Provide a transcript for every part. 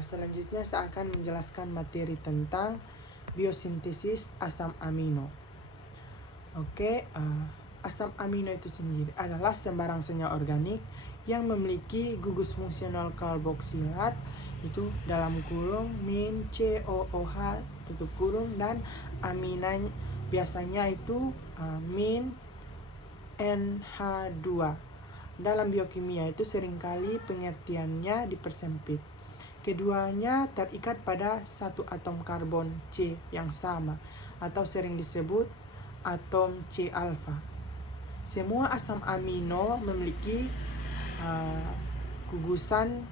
Selanjutnya saya akan menjelaskan materi tentang biosintesis asam amino. Asam amino itu sendiri adalah sembarang senyawa organik yang memiliki gugus fungsional karboksilat itu dalam kurung min COOH tutup kurung dan aminanya biasanya itu min NH2. Dalam biokimia itu seringkali pengertiannya dipersempit. Keduanya terikat pada satu atom karbon C yang sama atau sering disebut atom C alfa. Semua asam amino memiliki gugusan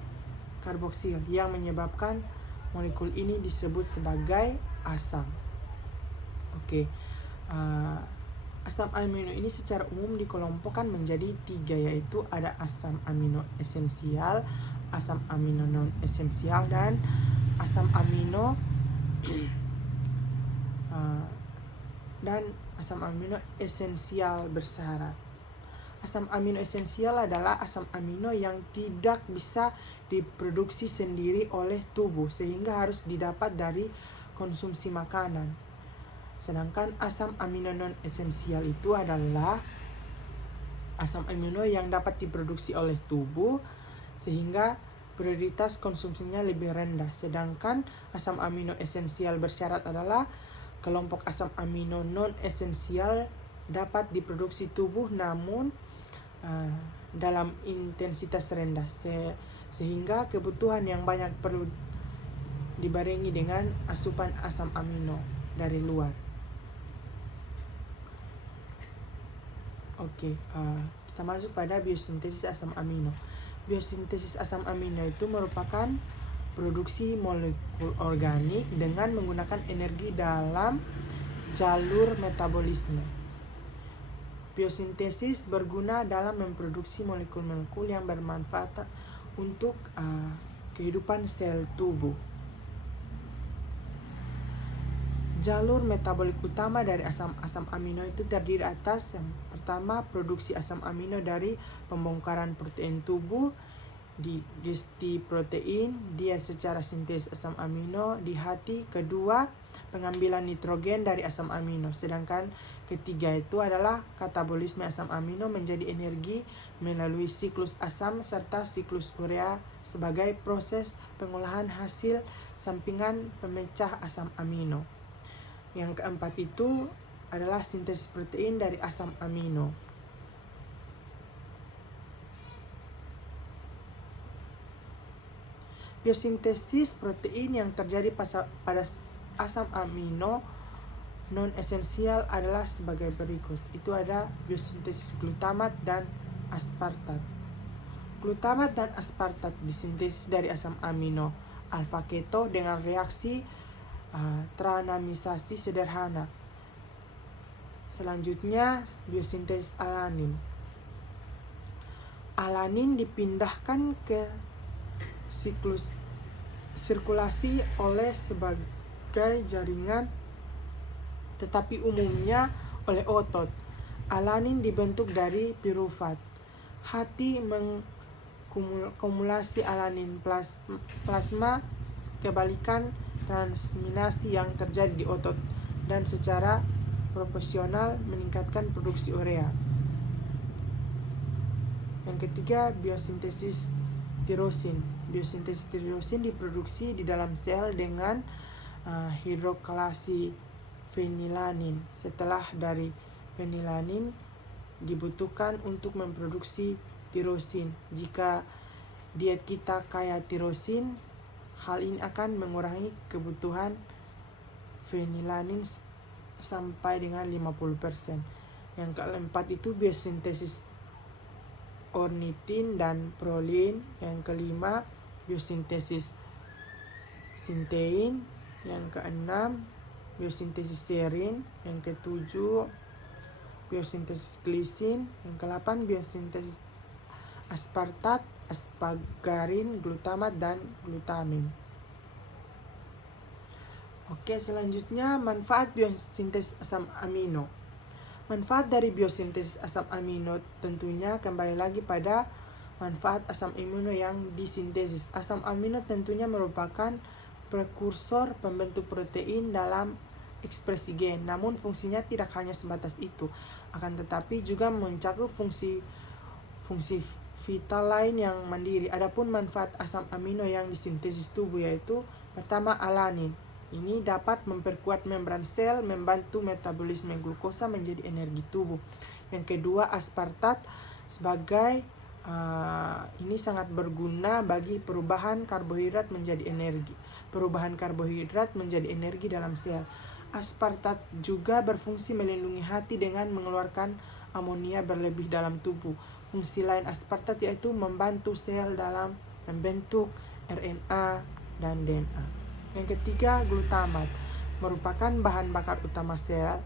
karboksil yang menyebabkan molekul ini disebut sebagai asam. Asam amino ini secara umum dikelompokkan menjadi 3, yaitu ada asam amino esensial, asam amino non esensial, dan asam amino esensial bersyarat. Asam amino esensial adalah asam amino yang tidak bisa diproduksi sendiri oleh tubuh sehingga harus didapat dari konsumsi makanan. Sedangkan asam amino non esensial itu adalah asam amino yang dapat diproduksi oleh tubuh sehingga prioritas konsumsinya lebih rendah. Sedangkan asam amino esensial bersyarat adalah kelompok asam amino non esensial dapat diproduksi tubuh namun dalam intensitas rendah sehingga kebutuhan yang banyak perlu dibarengi dengan asupan asam amino dari luar. Kita masuk pada biosintesis asam amino. Biosintesis asam amino itu merupakan produksi molekul organik dengan menggunakan energi dalam jalur metabolisme. Biosintesis berguna dalam memproduksi molekul-molekul yang bermanfaat untuk kehidupan sel tubuh. Jalur metabolik utama dari asam amino itu terdiri atas yang pertama produksi asam amino dari pembongkaran protein tubuh, digesti protein, dia secara sintesis asam amino di hati, kedua pengambilan nitrogen dari asam amino, sedangkan ketiga itu adalah katabolisme asam amino menjadi energi melalui siklus asam serta siklus urea sebagai proses pengolahan hasil sampingan pemecah asam amino. Yang keempat itu adalah sintesis protein dari asam amino. Biosintesis protein yang terjadi pada asam amino non esensial adalah sebagai berikut. Itu ada biosintesis glutamat dan aspartat. Glutamat dan aspartat disintesis dari asam amino alfa keto dengan reaksi tranamisasi sederhana. Selanjutnya biosintesis alanin. Alanin dipindahkan ke sirkulasi oleh sebagai jaringan tetapi umumnya oleh otot. Alanin dibentuk dari pirufat. Hati mengkumulasi alanin plasma kebalikan transminasi yang terjadi di otot dan secara proporsional meningkatkan produksi urea. Yang ketiga, biosintesis tirosin. Biosintesis tirosin diproduksi di dalam sel dengan hidrokilasi fenilanin. Setelah dari fenilanin dibutuhkan untuk memproduksi tirosin. Jika diet kita kaya tirosin, hal ini akan mengurangi kebutuhan fenilanin sampai dengan 50%. Yang keempat itu biosintesis ornitin dan prolin. Yang kelima biosintesis sintein. Yang keenam biosintesis serin. Yang ketujuh biosintesis glisin. Yang kedelapan biosintesis aspartat, aspargarin, glutamat, dan glutamin. Selanjutnya manfaat biosintesis asam amino. Manfaat dari biosintesis asam amino tentunya kembali lagi pada Manfaat asam amino yang disintesis. Asam amino tentunya merupakan prekursor pembentuk protein dalam ekspresi gen. Namun fungsinya tidak hanya sebatas itu, akan tetapi juga mencakup fungsi vital lain yang mandiri. Adapun manfaat asam amino yang disintesis tubuh yaitu pertama alanin. Ini dapat memperkuat membran sel, membantu metabolisme glukosa menjadi energi tubuh. Yang kedua aspartat sebagai ini sangat berguna bagi perubahan karbohidrat menjadi energi. Perubahan karbohidrat menjadi energi dalam sel. Aspartat juga berfungsi melindungi hati dengan mengeluarkan amonia berlebih dalam tubuh. Fungsi lain aspartat yaitu membantu sel dalam membentuk RNA dan DNA. Yang ketiga, glutamat merupakan bahan bakar utama sel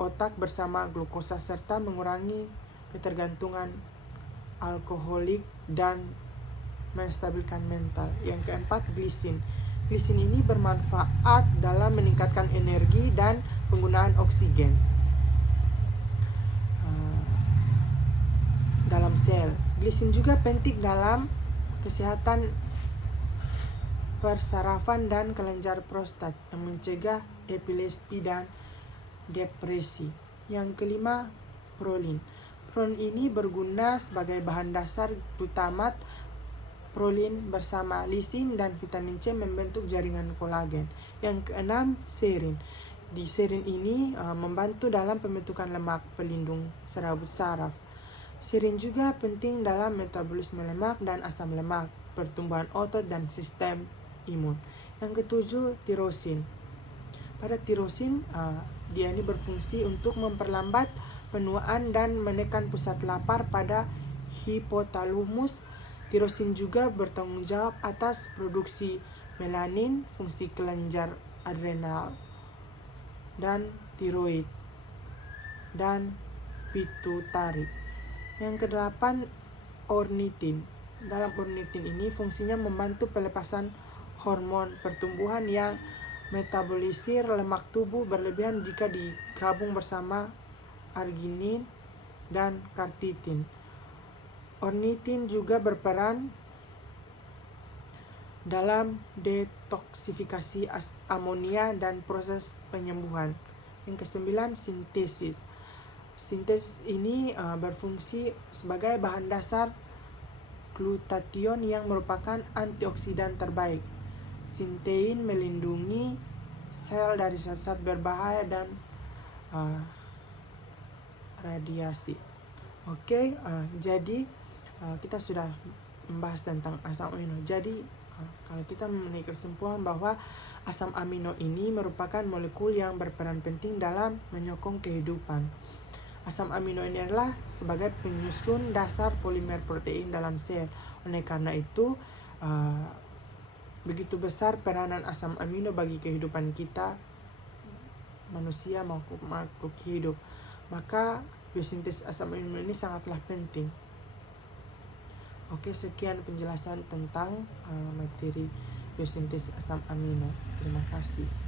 otak bersama glukosa serta mengurangi ketergantungan alkoholik dan menstabilkan mental. Yang keempat, glisin. Glisin ini bermanfaat dalam meningkatkan energi dan penggunaan oksigen dalam sel. Glisin juga penting dalam kesehatan persarafan dan kelenjar prostat yang mencegah epilepsi dan depresi. Yang kelima, prolin. Prolin ini berguna sebagai bahan dasar glutamat. Prolin bersama lisin dan vitamin C membentuk jaringan kolagen. Yang keenam, serin. Di serin ini membantu dalam pembentukan lemak pelindung serabut saraf. Serin juga penting dalam metabolisme lemak dan asam lemak, pertumbuhan otot dan sistem imun. Yang ketujuh, tirosin. Pada tirosin, dia ini berfungsi untuk memperlambat penuaan dan menekan pusat lapar pada hipotalamus. Tirosin juga bertanggung jawab atas produksi melanin, fungsi kelenjar adrenal dan tiroid dan pituitari. Yang kedelapan, ornitin. Dalam ornitin ini fungsinya membantu pelepasan hormon pertumbuhan yang metabolisir lemak tubuh berlebihan jika digabung bersama arginin dan karnitin. Ornitin juga berperan dalam detoksifikasi amonia dan proses penyembuhan. Yang kesembilan, sintesis. Sintesis ini berfungsi sebagai bahan dasar glutathione yang merupakan antioksidan terbaik. Sintein melindungi sel dari zat-zat berbahaya dan radiasi. Jadi kita sudah membahas tentang asam amino. Jadi kalau kita memiliki kesimpulan bahwa asam amino ini merupakan molekul yang berperan penting dalam menyokong kehidupan. Asam amino ini adalah sebagai penyusun dasar polimer protein dalam sel. Oleh karena itu, begitu besar peranan asam amino bagi kehidupan kita, manusia maupun makhluk hidup. Maka biosintesis asam amino ini sangatlah penting. Sekian penjelasan tentang materi biosintesis asam amino. Terima kasih.